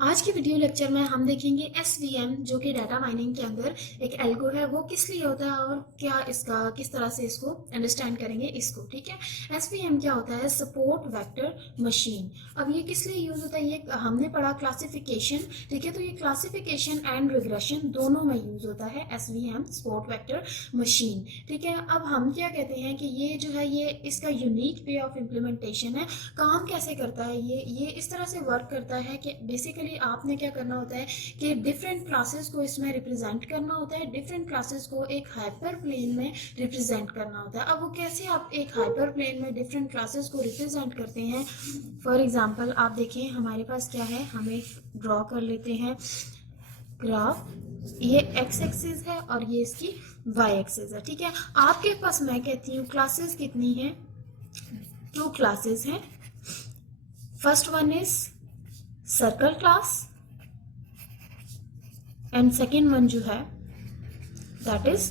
आज के video lecture में हम देखेंगे SVM जो कि डाटा माइनिंग के अंदर एक एल्गो है, वो किस लिए होता है और क्या इसका किस तरह से इसको अंडरस्टैंड करेंगे इसको। ठीक है, SVM क्या होता है? Support vector machine. अब ये किस लिए यूज होता है? ये हमने पढ़ा क्लासिफिकेशन। ठीक है, तो ये क्लासिफिकेशन एंड रिग्रेशन दोनों में यूज होता है SVM, सपोर्ट वेक्टर मशीन। ठीक है, अब हम क्या कहते हैं कि ये जो है ये इसका यूनिक वे ऑफ इम्प्लीमेंटेशन है। काम कैसे करता है ये इस तरह से वर्क करता है कि बेसिकली आपने क्या करना होता है कि डिफरेंट क्लासेस को इसमें रिप्रेजेंट करना होता है, डिफरेंट क्लासेस को एक हाइपर प्लेन में रिप्रेजेंट करना होता है। अब वो कैसे आप एक हाइपर प्लेन में डिफरेंट क्लासेस को रिप्रेजेंट करते हैं? फॉर एग्जांपल आप देखिए हमारे पास क्या है, हम एक ड्रॉ कर लेते हैं ग्राफ। ये एक्स एक्सिस है और ये इसकी वाई एक्सिस है। ठीक है, आपके पास मैं कहती हूँ क्लासेस कितनी है? 2 क्लासेस हैं। First one is circle class and second one जो है दैट इज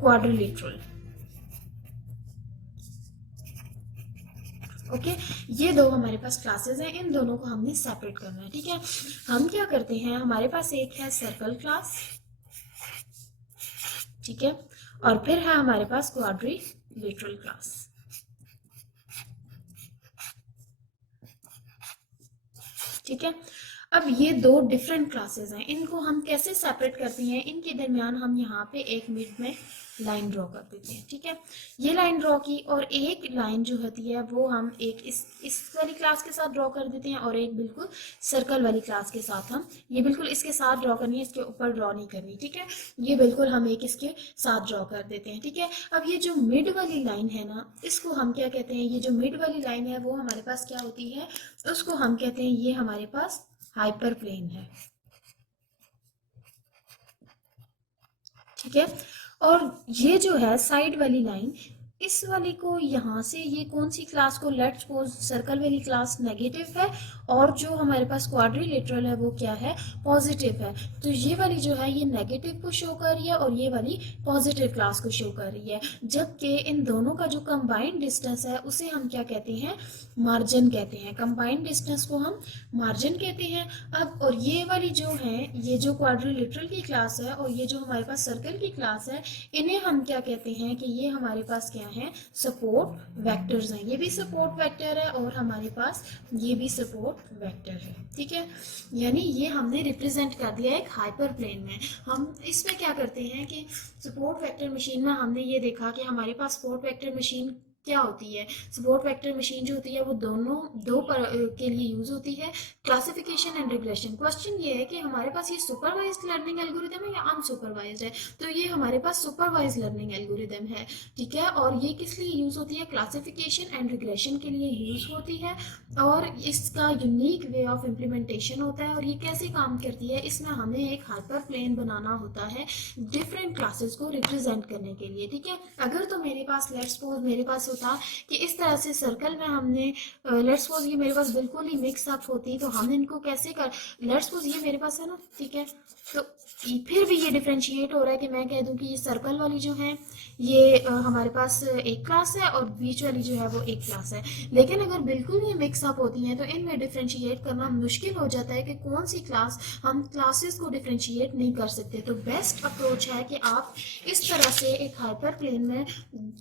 क्वाड्रिलेटरल। ओके, ये दो हमारे पास क्लासेस हैं, इन दोनों को हमने सेपरेट करना है। ठीक है, हम क्या करते हैं, हमारे पास एक है सर्कल क्लास, ठीक है, और फिर है हमारे पास क्वाड्रिलेटरल क्लास। ठीक है, अब ये दो डिफरेंट क्लासेस हैं, इनको हम कैसे सेपरेट करते हैं? इनके दरमियान हम यहाँ पे एक मिड में लाइन ड्रॉ कर देते हैं। ठीक है, ये लाइन ड्रॉ की और एक लाइन जो होती है वो हम एक इस वाली क्लास के साथ ड्रॉ कर देते हैं और एक बिल्कुल सर्कल वाली क्लास के साथ हम ये बिल्कुल इसके साथ ड्रॉ करनी है, इसके ऊपर ड्रॉ नहीं करनी। ठीक है, ये बिल्कुल हम एक इसके साथ ड्रॉ कर देते हैं। ठीक है, अब ये जो मिड वाली लाइन है ना, इसको हम क्या कहते हैं? ये जो मिड वाली लाइन है वो हमारे पास क्या होती है? उसको हम कहते हैं ये हमारे पास हाइपर प्लेन है। ठीक है, और ये जो है साइड वाली लाइन, इस वाली को यहाँ से ये कौन सी क्लास को, लेट्स सपोज सर्कल वाली क्लास नेगेटिव है और जो हमारे पास क्वाड्रिलेटरल है वो क्या है? पॉजिटिव है। तो ये वाली जो है ये नेगेटिव को शो कर रही है और ये वाली पॉजिटिव क्लास को शो कर रही है, जबकि इन दोनों का जो कंबाइंड डिस्टेंस है उसे हम क्या कहते हैं? मार्जिन कहते हैं। कंबाइंड डिस्टेंस को हम मार्जिन कहते हैं। अब और ये वाली जो है, ये जो क्वाड्रिलेटरल की क्लास है और ये जो हमारे पास सर्कल की क्लास है, इन्हें हम क्या कहते हैं कि ये हमारे पास क्या है? सपोर्ट वेक्टर्स हैं। ये भी सपोर्ट वेक्टर है और हमारे पास ये भी सपोर्ट वेक्टर है। ठीक है, यानी ये हमने रिप्रेजेंट कर दिया एक हाइपर प्लेन में। हम इसमें क्या करते हैं कि सपोर्ट वेक्टर मशीन में हमने ये देखा कि हमारे पास सपोर्ट वेक्टर मशीन क्या होती है? सपोर्ट वेक्टर मशीन जो होती है वो दो के लिए यूज होती है, क्लासिफिकेशन एंड रिग्रेशन। क्वेश्चन ये है कि हमारे पास ये सुपरवाइज्ड लर्निंग एल्गोरिदम है या अनसुपरवाइज्ड है? तो ये हमारे पास सुपरवाइज्ड लर्निंग एल्गोरिदम है। ठीक है, और ये किस लिए यूज होती है? क्लासिफिकेशन एंड रिग्रेशन के लिए यूज होती है और इसका यूनिक वे ऑफ इम्प्लीमेंटेशन होता है। और ये कैसे काम करती है? इसमें हमें एक हाइपर प्लेन बनाना होता है डिफरेंट क्लासेस को रिप्रेजेंट करने के लिए। ठीक है, अगर तो मेरे पास लेट्स सपोज मेरे पास होता कि इस तरह से सर्कल में हमने लेट्स सपोज ये मेरे पास बिल्कुल ही मिक्स अप होती, तो हम इनको कैसे कर, लेट्स सपोज ये मेरे पास है ना, ठीक है, तो फिर भी ये डिफ्रेंशिएट हो रहा है कि मैं कह दूं कि ये सर्कल वाली जो है ये हमारे पास एक क्लास है और बीच वाली जो है वो एक क्लास है। लेकिन अगर बिल्कुल ही मिक्स अप होती हैं तो इनमें डिफ्रेंशिएट करना मुश्किल हो जाता है कि कौन सी क्लास, हम क्लासेस को डिफ्रेंशिएट नहीं कर सकते। तो बेस्ट अप्रोच है कि आप इस तरह से एक हाइपर प्लेन में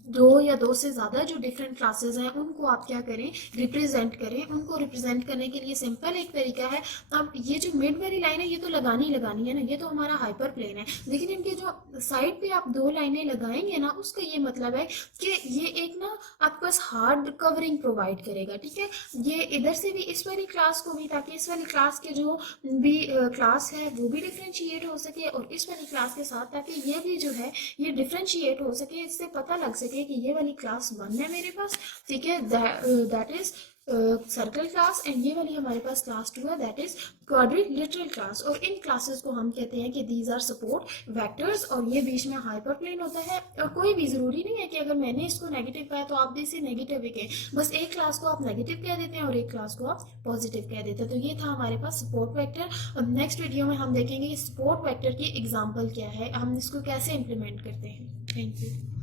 दो या दो से ज़्यादा जो डिफरेंट क्लासेस हैं उनको आप क्या करें? रिप्रेजेंट करें। उनको रिप्रेजेंट करने के लिए सिंपल एक तरीका है, अब ये जो मिड वाली लाइन है ये तो लगानी ही लगानी है ना, ये तो हमारा हाइपर प्लेन है, लेकिन इनके जो साइड पे आप दो लाइनें लगाएंगे ना, उसका ये मतलब है कि ये एक ना आपके पास हार्ड कवरिंग प्रोवाइड करेगा। ठीक है, ये इधर से भी इस वाली क्लास को भी, ताकि इस वाली क्लास के जो भी क्लास है वो भी डिफ्रेंशिएट हो सके और इस वाली क्लास के साथ, ताकि ये भी जो है ये डिफ्रेंशिएट हो सके, इससे पता लग सके कि ये वाली क्लास 1 है मेरे पास। ठीक है, that is circle class, and ये वाली हमारे पास क्लास 2 है दैट इज क्वाड्रिलेटरल क्लास। और इन क्लासेस को हम कहते हैं कि दीज आर सपोर्ट वेक्टर्स और ये बीच में हाइपर प्लेन होता है। और कोई भी जरूरी नहीं है कि अगर मैंने इसको नेगेटिव कहा तो आप भी इसे नेगेटिव ही कहें, बस एक क्लास को आप नेगेटिव कह देते हैं और एक क्लास को आप पॉजिटिव कह देते हैं। तो ये था हमारे पास सपोर्ट वेक्टर। अब नेक्स्ट वीडियो में हम देखेंगे सपोर्ट वेक्टर की एग्जाम्पल क्या है, हम इसको कैसे इम्प्लीमेंट करते हैं। Thank you.